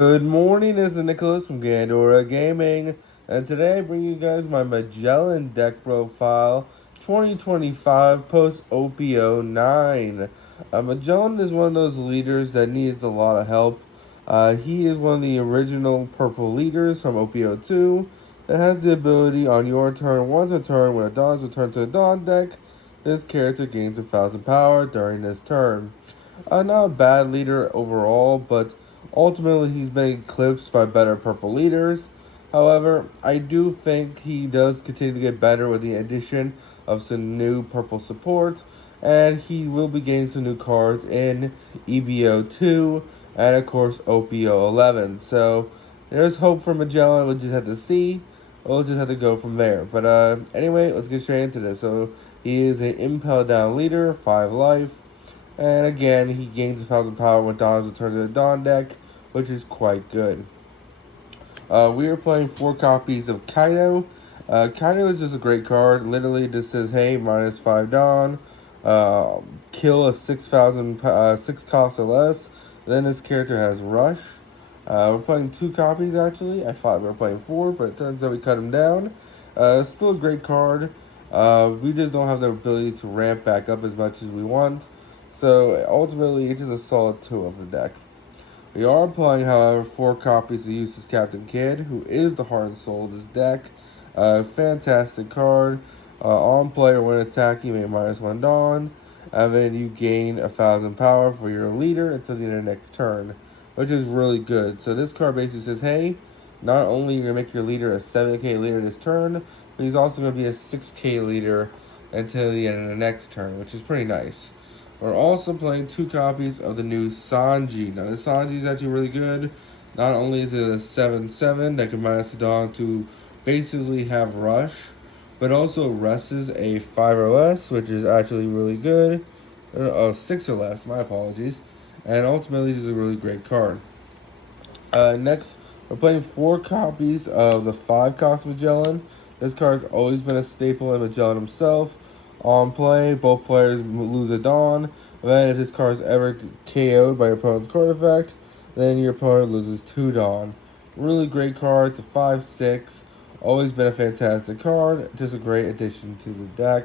Good morning, this is Nicholas from Gandora Gaming, and today I bring you guys my Magellan deck profile 2025 post OP09. Magellan is one of those leaders that needs a lot of help. He is one of the original purple leaders from OP02 that has the ability on your turn, once a turn, when a Dawn is returned to the Dawn deck, this character gains 1,000 power during this turn. Not a bad leader overall, but ultimately he's been eclipsed by better purple leaders. However, I do think he does continue to get better with the addition of some new purple support, and he will be getting some new cards in EBO2 and of course OP011. So there's hope for Magellan. We'll just have to see. We'll just have to go from there. But anyway, let's get straight into this. So he is an Impel Down leader, 5 life. And again, he gains 1,000 power when Dawn's returned to the Dawn deck, which is quite good. We are playing 4 copies of Kaido. Kaido is just a great card. Literally, just says, hey, -5 Dawn, kill a 6,000 6 cost or less. Then this character has Rush. We're playing 2 copies actually. I thought we were playing 4, but it turns out we cut him down. Still a great card. We just don't have the ability to ramp back up as much as we want. So ultimately, it's just a solid 2 of the deck. We are playing, however, 4 copies of Eustace Captain Kidd, who is the heart and soul of this deck. Fantastic card. On play or when attacking, you may -1 Dawn, and then you gain 1,000 power for your leader until the end of the next turn, which is really good. So this card basically says, hey, not only are you going to make your leader a 7k leader this turn, but he's also going to be a 6k leader until the end of the next turn, which is pretty nice. We're also playing 2 copies of the new Sanji. Now, the Sanji is actually really good. Not only is it a 7/7 that can -a Dawn to basically have Rush, but also rests a 5 or less, which is actually really good. 6 or less, my apologies. And ultimately, this is a really great card. Next, we're playing 4 copies of the 5 cost Magellan. This card's always been a staple in Magellan himself. On play, both players lose a Dawn. Then if this card is ever KO'd by your opponent's card effect, then your opponent loses 2 Dawn. Really great card. It's a 5/6. Always been a fantastic card. Just a great addition to the deck.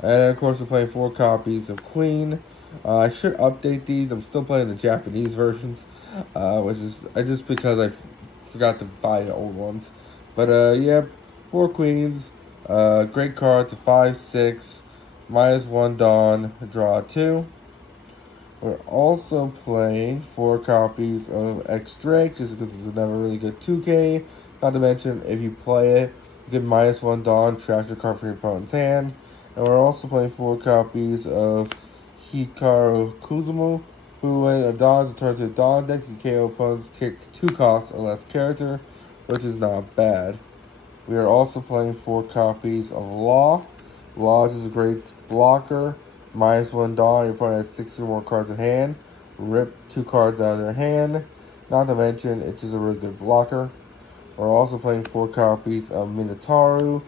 And of course, we're playing 4 copies of Queen. I should update these. I'm still playing the Japanese versions, which is just because I forgot to buy the old ones. But yeah, 4 Queens. Great cards, a 5/6, -1 Dawn, draw 2. We're also playing 4 copies of X Drake, just because it's another really good 2K. Not to mention, if you play it, you get -1 Dawn, trash your card from your opponent's hand. And we're also playing 4 copies of Hikaru Kuzumu, who when a Dawn is returned to the Dawn deck, you KO opponents take 2 costs or less character, which is not bad. We are also playing 4 copies of Law. Law is a great blocker. -1 Dawn, your opponent has 6 or more cards in hand. Rip 2 cards out of their hand. Not to mention, it's just a really good blocker. We're also playing 4 copies of Minotauru.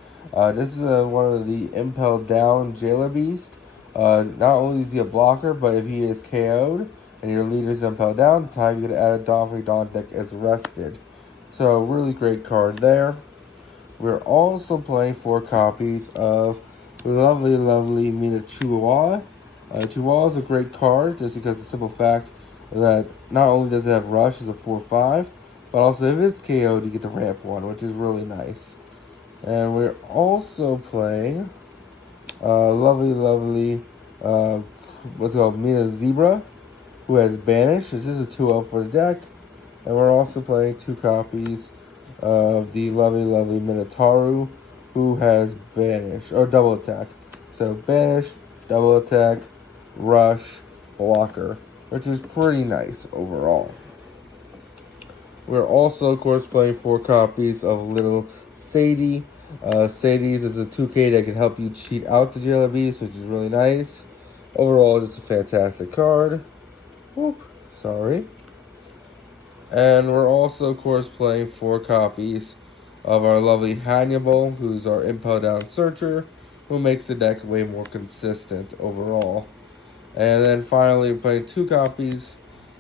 This is one of the Impel Down Jailer Beast. Not only is he a blocker, but if he is KO'd and your leader is Impel Down, time you're going to add a Dawn for your Dawn deck as rested. So, really great card there. We're also playing 4 copies of lovely Mina Chihuahua. Chihuahua is a great card just because of the simple fact that not only does it have Rush as a 4/5, but also if it's KO'd, you get the ramp 1, which is really nice. And we're also playing lovely, what's it called, Mina Zebra, who has Banish. This is a 2-0 for the deck. And we're also playing 2 copies of the lovely Minotauru, who has Banish, or Double Attack. So Banish, Double Attack, Rush, Blocker, which is pretty nice overall. We're also, of course, playing 4 copies of Little Sadie. Sadie's is a 2K that can help you cheat out the Jailer Beast, which is really nice. Overall, it's a fantastic card. Whoop, sorry. And we're also, of course, playing 4 copies of our lovely Hannibal, who's our Impel Down Searcher, who makes the deck way more consistent overall. And then finally, we're playing 2 copies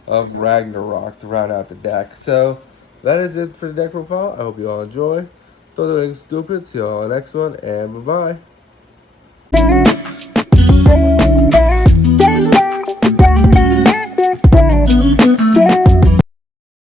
of Ragnarok to round out the deck. So that is it for the deck profile. I hope you all enjoy. Don't do anything stupid. See you all in the next one, and bye-bye.